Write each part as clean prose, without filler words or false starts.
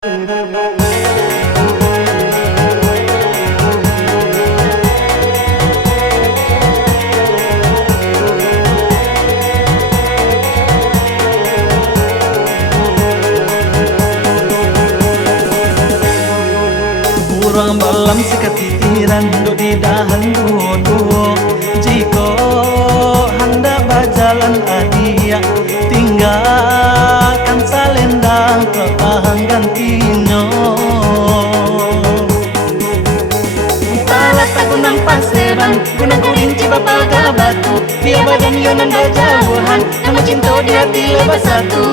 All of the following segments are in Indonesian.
Urang balam sekatitiran do di dahan duo-duo. Jika hendak berjalan adia, tinggalkan salendang petang gantinya. Talat gunang paseban, gunang kurinci bapaga batu. Dia badan yonan berjauhan, nama cinta di hati lepas satu.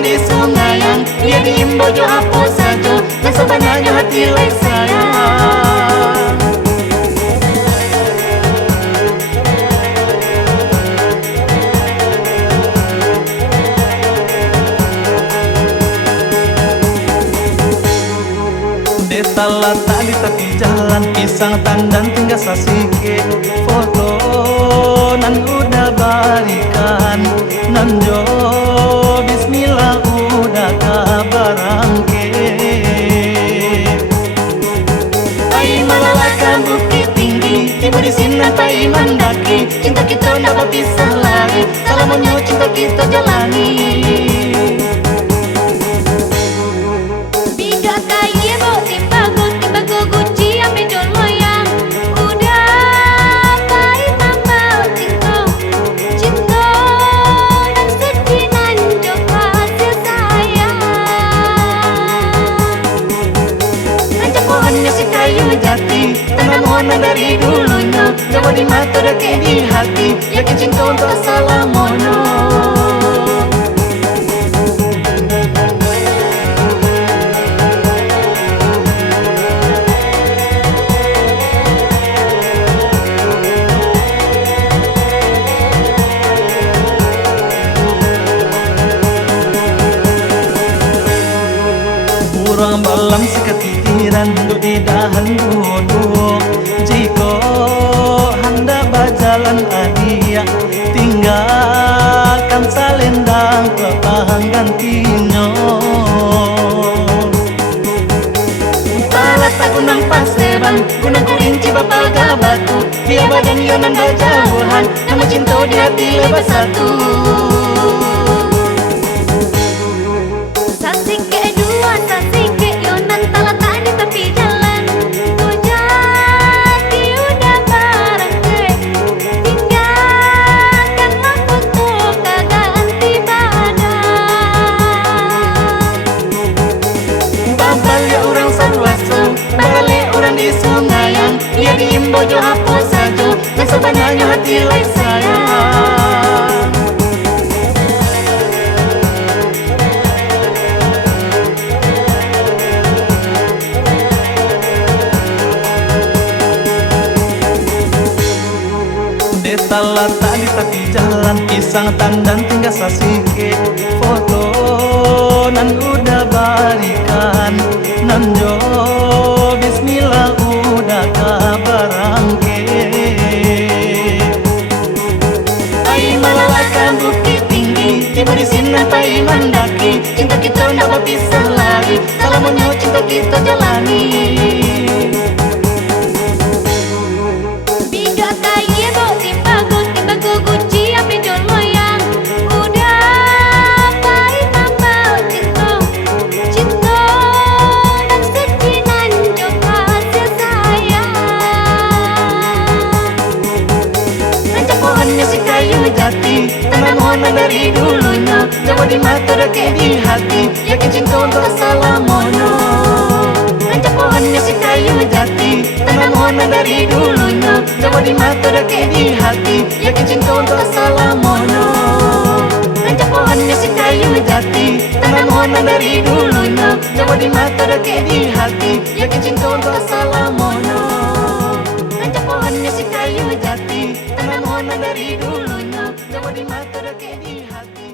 Di sungayan, dia diimbau jo apa saja, dan sebenarnya hati lain sayang. Deta letak di tepi jalan, pisang tandan tinggal sasike. Foto nan udah balikan, nan jo bismillah udah kabarangke. Pai malalakan bukit tinggi, tiba di sini pai mendaki. Cinta kita ndak bisa lagi, selamanya cinta kita jalani. Dari dulunya, jauh di mata dekat di hati, yakin cinta untuk selamanya. Urang balam sekatitiran do di dahan duo-duo. Jika hendak berjalan adia, tinggalkan salendang petang gantinya. Talat gunang paseban, gunang kurinci bapaga batu. Dia badan yonan berjauhan, nama cinta di hati lepas satu. Di sungayan, dia diimbau jo apa saja, dan sebenarnya hati lain sayang. Deta letak di tepi jalan, pisang tandan tinggal sasike. Foto nan udah balikan, nan jo bismillah udah kabarangke. Pai malalakan bukit tinggi, tiba di sini pai mendaki. Cinta kita ndak bisa lagi, selamanya cinta kita jalani. Tanam dari dulunya, jauh di mata dekat di hati, yakin cinta untuk selamanya. Rancak pohonnya si kayu jati, tanam dari dulunya, jauh di mata dekat di hati, yakin cinta untuk selamanya. Rancak pohonnya si kayu jati, tanam dari dulunya, jauh di mata dekat di hati, yakin cinta untuk selamanya. Rancak pohonnya si kayu jati, tanam dari dulunya, jauh di mata dan di hati.